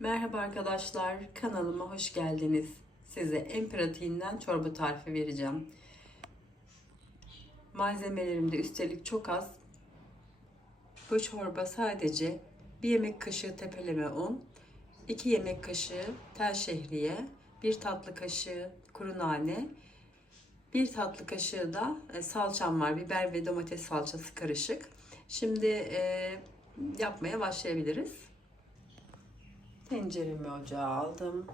Merhaba arkadaşlar, kanalıma hoş geldiniz. Size en pratiğinden çorba tarifi vereceğim. Malzemelerim de üstelik çok az. Bu çorba sadece 1 yemek kaşığı tepeleme un, 2 yemek kaşığı tel şehriye, 1 tatlı kaşığı kuru nane, 1 tatlı kaşığı da e, salçam var. Biber ve domates salçası karışık. Şimdi e, yapmaya başlayabiliriz. Tenceremi ocağa aldım.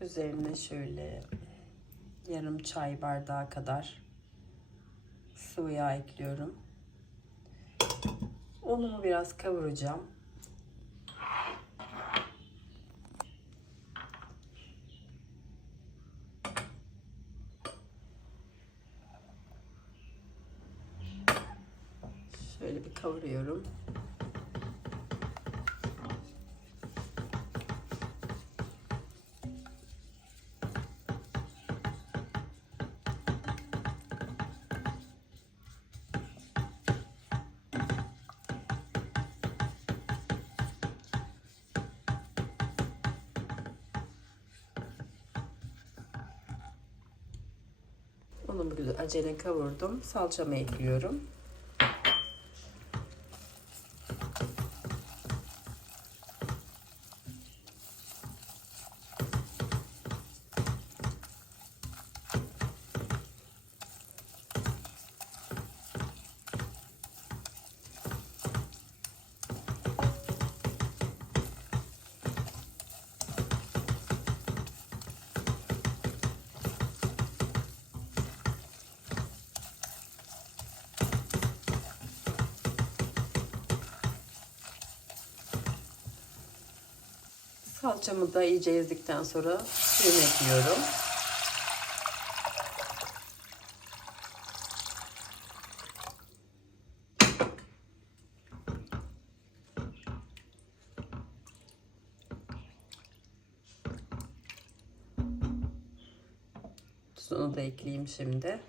Üzerine şöyle yarım çay bardağı kadar sıvı yağ ekliyorum. Unumu biraz kavuracağım. Şöyle bir kavuruyorum. Bir acele kavurdum. Salçamı ekliyorum. Salçamı da iyice ezdikten sonra suyunu ekliyorum. Tuzunu da ekleyeyim şimdi.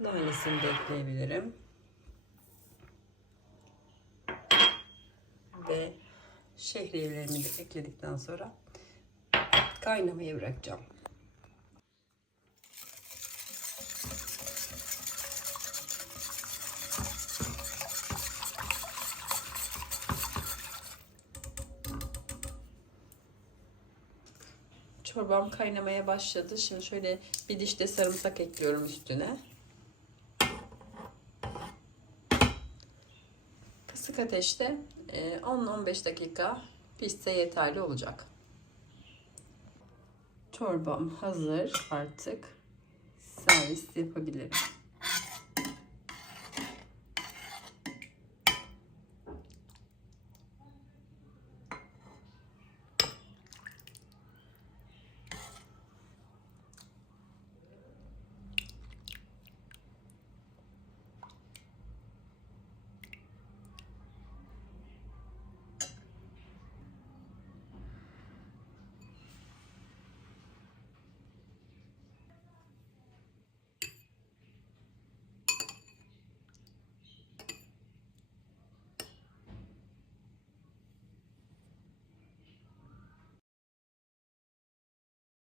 Nanesini de ekleyebilirim. Ve şehriyelerimi de ekledikten sonra kaynamaya bırakacağım. Çorbam kaynamaya başladı. Şimdi şöyle bir diş de sarımsak ekliyorum üstüne. Ateşte 10-15 dakika pişse yeterli olacak. Çorbam hazır artık servis yapabilirim.